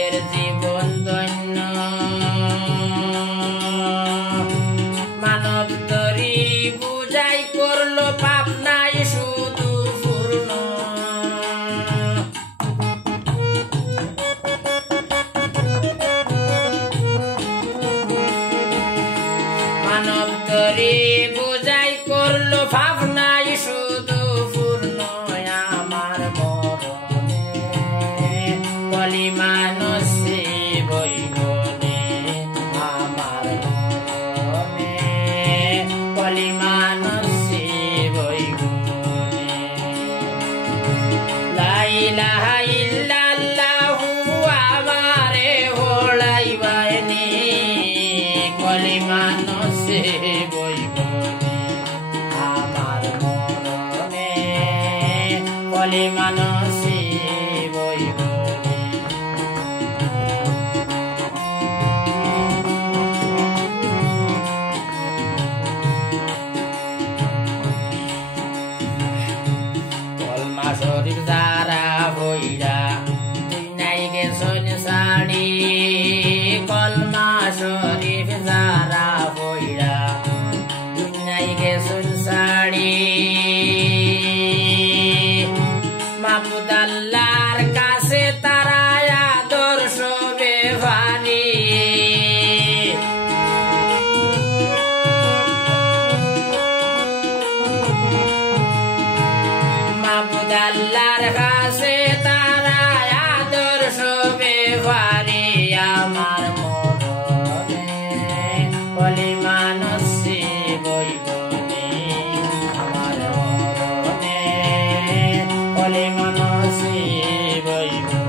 তাদের জীবন ধন্য মানব তরি বুঝাই করলো পাপ নাই শুধু পূর্ণ মানব তরি বুঝাই করলো পাপ নাই শুধু পূর্ণ আমার মরণে কলিমা নসিব হইবনে আমার মরণে কলিমা নসিব হইবনে লা ইলাহা ইল্লাল্লাহু আমারে হলাইবানি কলিমা নসিব হইবনে আমার মরণে কলিমা নসিব হইবনে কলমা শরীফ যারা হইরা তুই নাই গেছন শাড়ি কলমা শরীফ যারা হইরা তুই নাই গেছন শাড়ি মাহমুদ আল্লাহর কাছে তারা আদর্শ বেভানি মাহমুদ আল্লাহর কাছে তারা আদর্শ বেভানি আমার মরণে কলিমা নসিব হইবনে আমার মরণে কলিমা নসিব হইবনে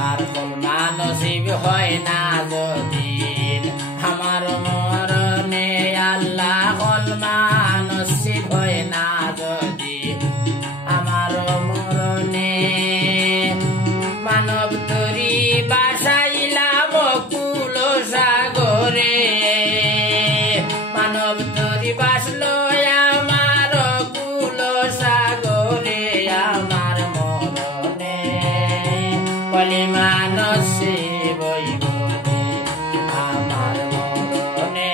আর কলমা নসিব হয় না যদি আমার মরণে আল্লাহ কলমা নসিব হয় না যদি আমার মরণে মানব তরি বাসাইলাম কুল সাগরে মানব তরি বাসলো আমার কুল সাগরে আমার মরণে কলিমা নসিব হইবনে আমার মরণে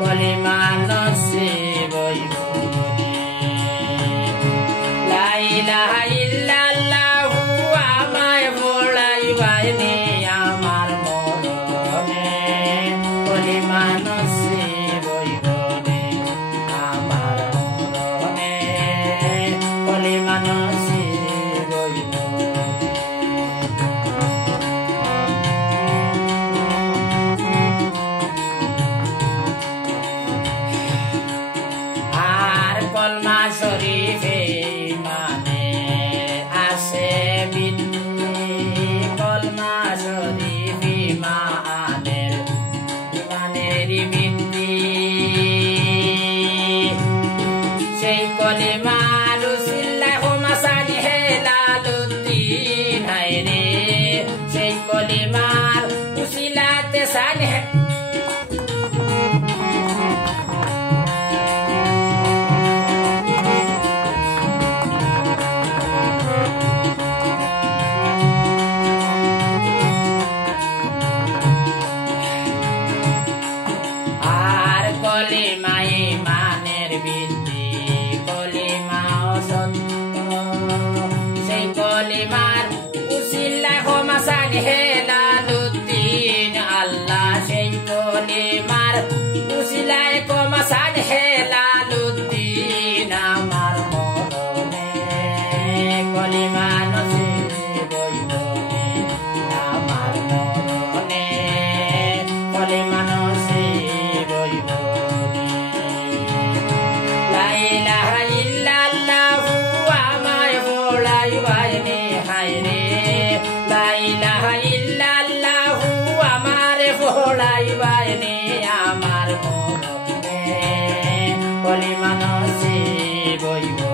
কলিমা নসিব হইবনে লা ইলাহা ইল্লাল্লাহু আমায় ভোলাইবানি আমার মরণে কলিমা নসিব হইবনে আমার মরণে কলিমা নসিব হইবনে আর কলমা শরীফে মানে আছে বিদ্যি কলমা শরীফ ইমানের বিদ্যি সেই কলিমার উসিলায় মাসানি হেলালুদ্দিন হায়রে সেই কলিমার উসিলাতে সানি আর কলিমা ইমানের বিদ্যি কলিমা সত্য সেই কলিমার উসিলায় মাসানি হেলালুদ্দিন আল্লাহ সেই কলিমার উসিলায় মাসানি হেলালুদ্দিন আমার মরণে কলিমা নসিব হইবনে আমার মরণে কলিমা নসিব হইবনে লা ইলাহা ইল্লাল্লাহু আমায় ভোলাইবানি হায়রে লা ইলাহা ইল্লাল্লাহু আমারে ভোলাইবানি আমার মরণে কলিমা নসিব হইবনে